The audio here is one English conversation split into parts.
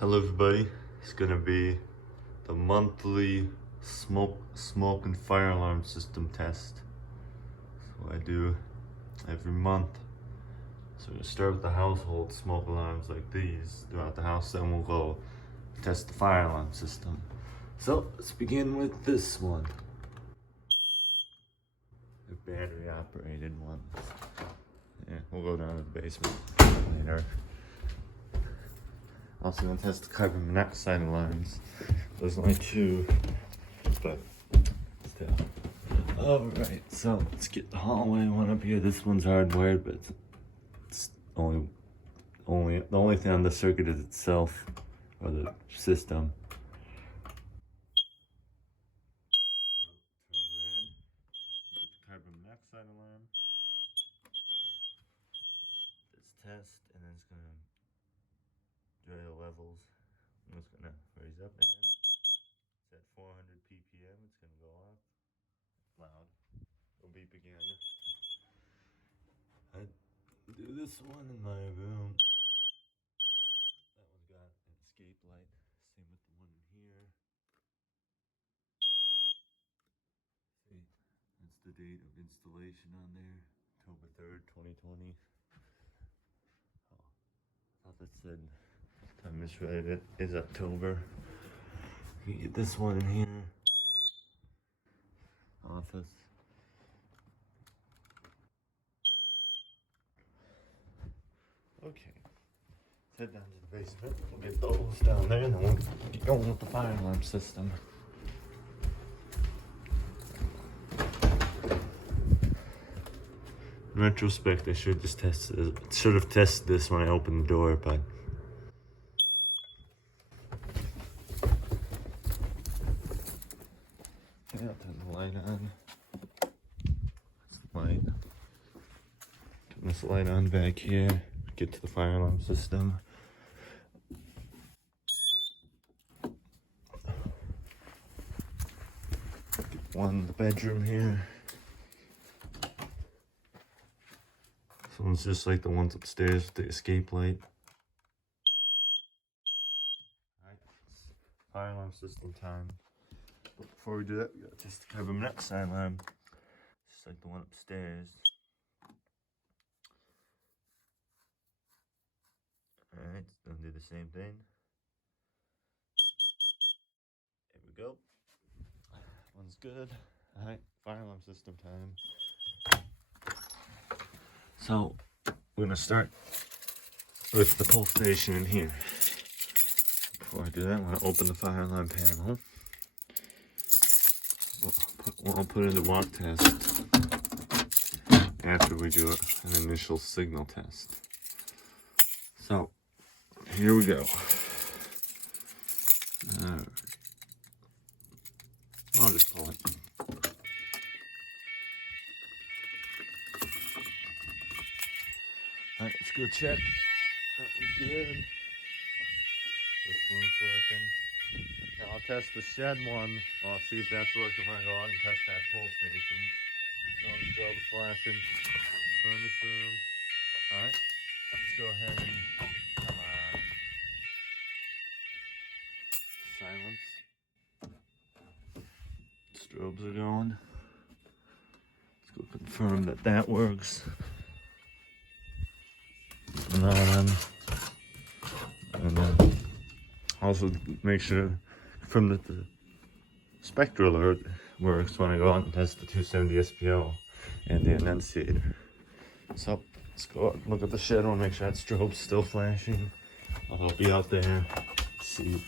Hello everybody, it's gonna be the monthly smoke and fire alarm system test. So I do every month. So we're gonna start with the household smoke alarms like these throughout the house, then we'll go test the fire alarm system. So let's begin with this one. The battery operated one. Yeah, we'll go down to the basement later. Also gonna test the carbon monoxide alarms. There's only two, but still. Alright, so let's get the hallway one up here. This one's hardwired, but it's the only thing on the circuit is itself, or the system. Turn red. Get the carbon monoxide alarm. This test, and then it's gonna dry the levels. And it's gonna raise up, and it's at 400 ppm. It's gonna go off. Loud. It'll beep again. I do this one in my room. That one's got an escape light. Same with the one in here. See, that's the date of installation on there. October 3rd, 2020. Oh, I thought that said, I misread it. It's October. You get this one in here. Office. Okay. Let's head down to the basement. We'll get those down there and then we'll get going with the fire alarm system. In retrospect, I should just test this. Should have tested this when I opened the door, but yeah, I'll turn the light on. That's the light. Turn this light on back here. Get to the fire alarm system. Get one in the bedroom here. This one's just like the ones upstairs with the escape light. Alright, fire alarm system time. But before we do that, we gotta test the carbon monoxide alarm. Just like the one upstairs. Alright, it's gonna do the same thing. There we go. One's good. Alright, fire alarm system time. So, we're gonna start with the pull station in here. Before I do that, I'm gonna open the fire alarm panel. We'll put in the walk test after we do an initial signal test. So, here we go. Alright. I'll just pull it. Alright, let's go check. That one's good. This one's working. Now I'll test the shed one. I'll see if that's working when I go out and test that pull station. The strobe's flashing. Furnace room. Alright, let's go ahead and come on. Silence. Strobes are going. Let's go confirm that that works. And then also make sure confirm that the spectral alert works when I go out and test the 270 SPO and the annunciator. So let's go out and look at the shed one, make sure that strobe's still flashing. I'll be out there, see.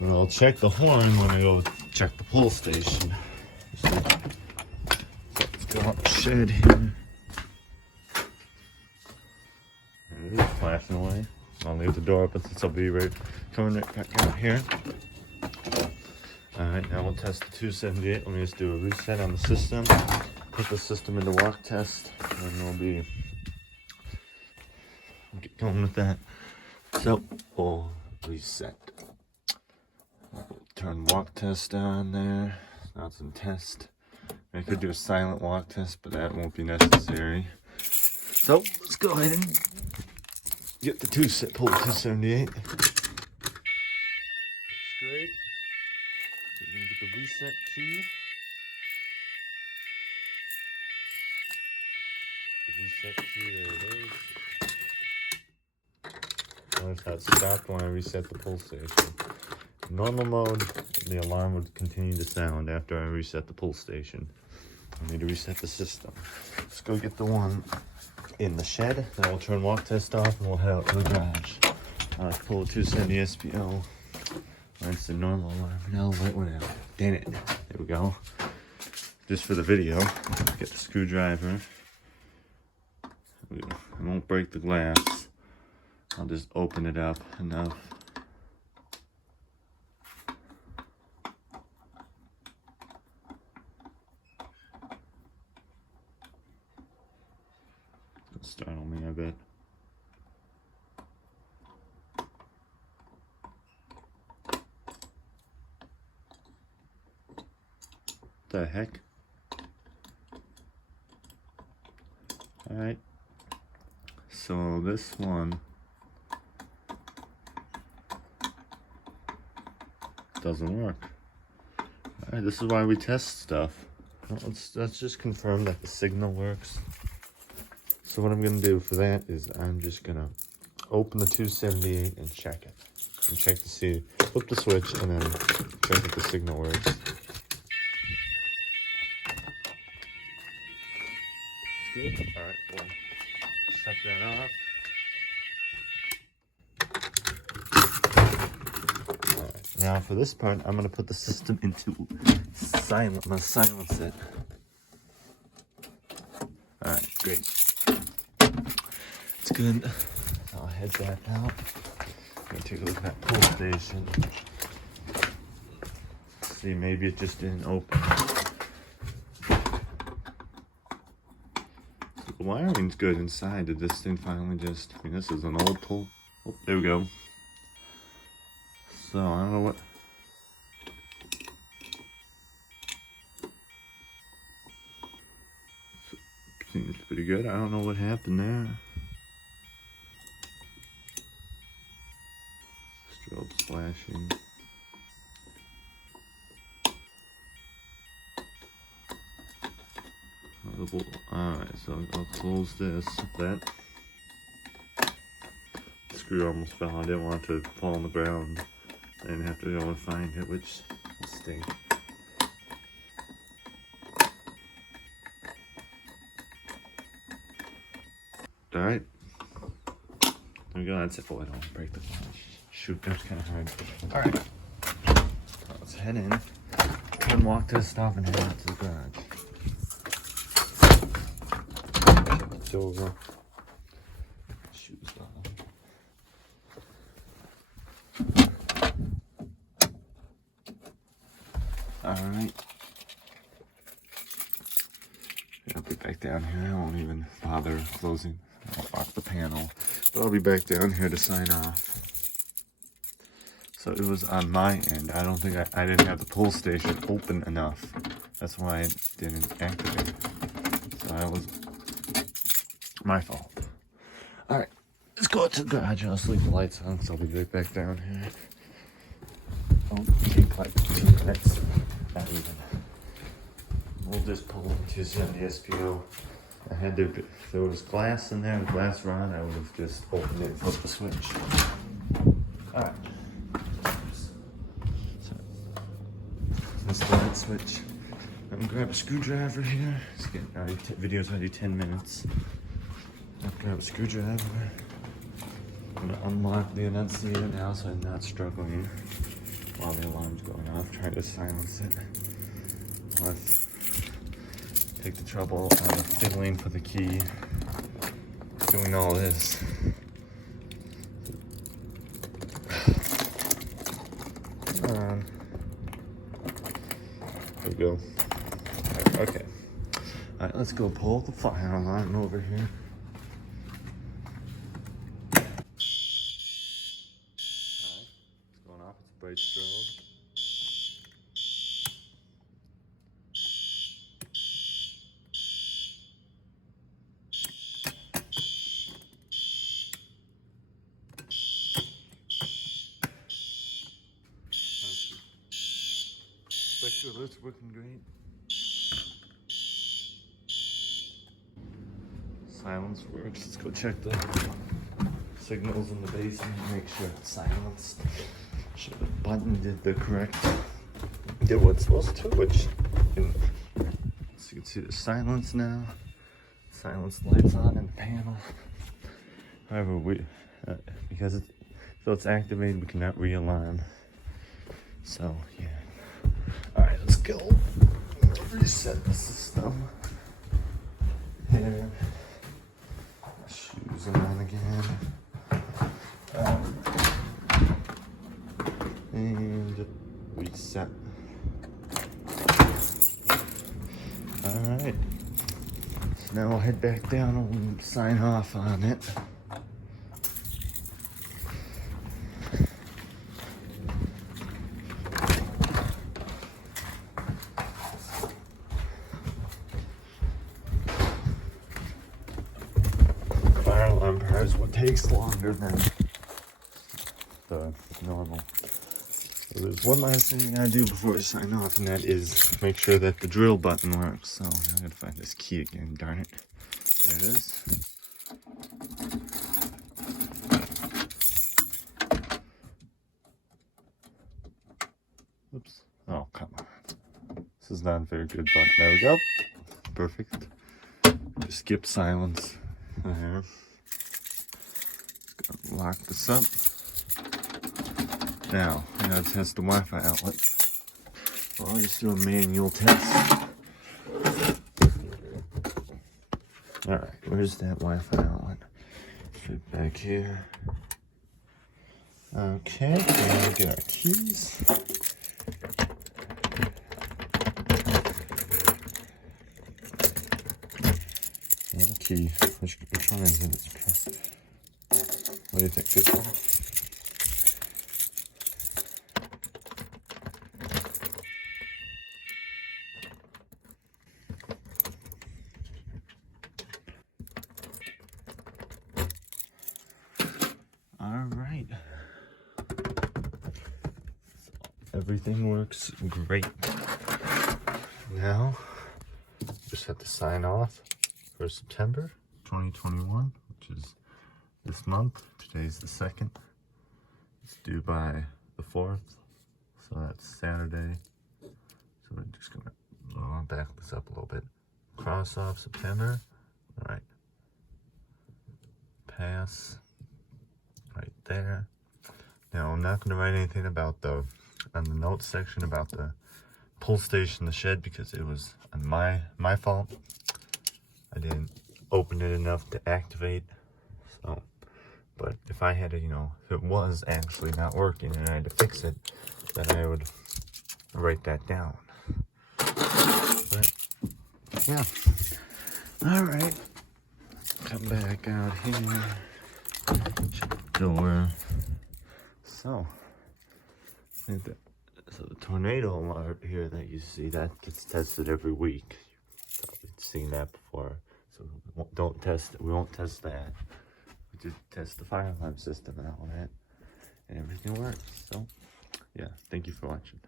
And I'll check the horn when I go check the pull station. So let's go out the shed here. It is flashing away. I'll leave the door open since I'll be right coming right back out here. Alright, now we'll test the 278. Let me just do a reset on the system. Put the system into walk test, and we'll get going with that. So, we'll reset. Turn walk test on there. Now it's in test. I could do a silent walk test, but that won't be necessary. So, let's go ahead and get the pull 278. reset key. The reset key, there it is. Notice that stopped when I reset the pull station. In normal mode, the alarm would continue to sound after I reset the pull station. I need to reset the system. Let's go get the one in the shed. Then we'll turn walk test off and we'll head out to the garage. I'll pull a 270 SPO. That's the normal alarm. No, light went out. Dang it. There we go. Just for the video, get the screwdriver. I won't break the glass. I'll just open it up enough. It'll startle me a bit. The heck? Alright. So this one doesn't work. Alright, this is why we test stuff. Well, let's just confirm that the signal works. So what I'm gonna do for that is I'm just gonna open the 278 and check it. And check to see, flip the switch and then check if the signal works. Good. Alright, we'll shut that off. Alright, now for this part, I'm gonna put the system into silent. I'm gonna silence it. Alright, great. It's good. I'll head back out. I'm gonna take a look at that pull station. See, maybe it just didn't open. The wiring's good inside. Did this thing finally just... I mean, this is an old pull. Oh, there we go. So, I don't know what... Seems pretty good. I don't know what happened there. Strobe flashing. Alright, so I'll close this. That screw almost fell. I didn't want it to fall on the ground. I didn't have to go and find it, which stinks. Alright. There we go. That's it. Oh, I don't want to break the glass. Shoot, that was kind of hard. Alright. Let's head in. Turn walk test off and head out to the garage. It's over. Shoes on. Alright. I'll be back down here. I won't even bother closing off the panel. But I'll be back down here to sign off. So it was on my end. I don't think I didn't have the pull station open enough. That's why it didn't activate. So that was my fault. Alright, let's go out to the garage. I'll leave the lights on because I'll be right back down here. Oh, take like 2 minutes. Not even. We'll just pull the 270 SPO. I had to, if there was glass in there and glass rod, I would have just opened it and flipped the switch. Alright. So, this is the light switch. I'm gonna grab a screwdriver here. It's getting already, video's already 10 minutes. I'll grab a screwdriver. I'm gonna unlock the annunciator now so I'm not struggling while the alarm's going off, trying to silence it. Let's take the trouble out of fiddling for the key, doing all this. Come on. There we go. Okay. Alright, let's go pull the fire alarm over here. Alright, it's going off. It's a bright strobe. Spectral alert's working great. Silence works. Let's go check the signals in the basement, make sure it's silenced. Sure the button did what it's supposed to, which so you can see the silence now. Silence lights on in the panel. However, because it's activated, we cannot realign. So yeah. All right, let's go. Reset the system. Here. Shoes on again. And reset. Alright. So now we'll head back down and sign off on it. Fire alarm is what takes longer than the normal. So there's one last thing I gotta do before I sign off, and that is make sure that the drill button works. So now I gotta find this key again, darn it. There it is. Oops. Oh, come on. This is not a very good button. There we go. Perfect. Just skip silence. There. Just gonna lock this up. Now, I gotta test the Wi-Fi outlet. Well, I'll just do a manual test. Alright, where's that Wi-Fi outlet? Fit back here. Okay, now we get our keys. And key. Which one is it? What do you think? This one? Alright. Everything works great. Now, just have to sign off for September 2021, which is this month. Today's the 2nd. It's due by the 4th, so that's Saturday. So we're just gonna back this up a little bit. Cross off September. Alright. Pass. Right there. Now I'm not going to write anything about on the notes section about the pull station, the shed, because it was on my fault. I didn't open it enough to activate. So, but if I had to, if it was actually not working and I had to fix it, then I would write that down. But yeah. All right. Come back out here. Door. So the tornado alert here that you see, that gets tested every week. You've probably seen that before. So don't test it. We won't test that. We just test the fire alarm system and all that, and everything works. So yeah, thank you for watching.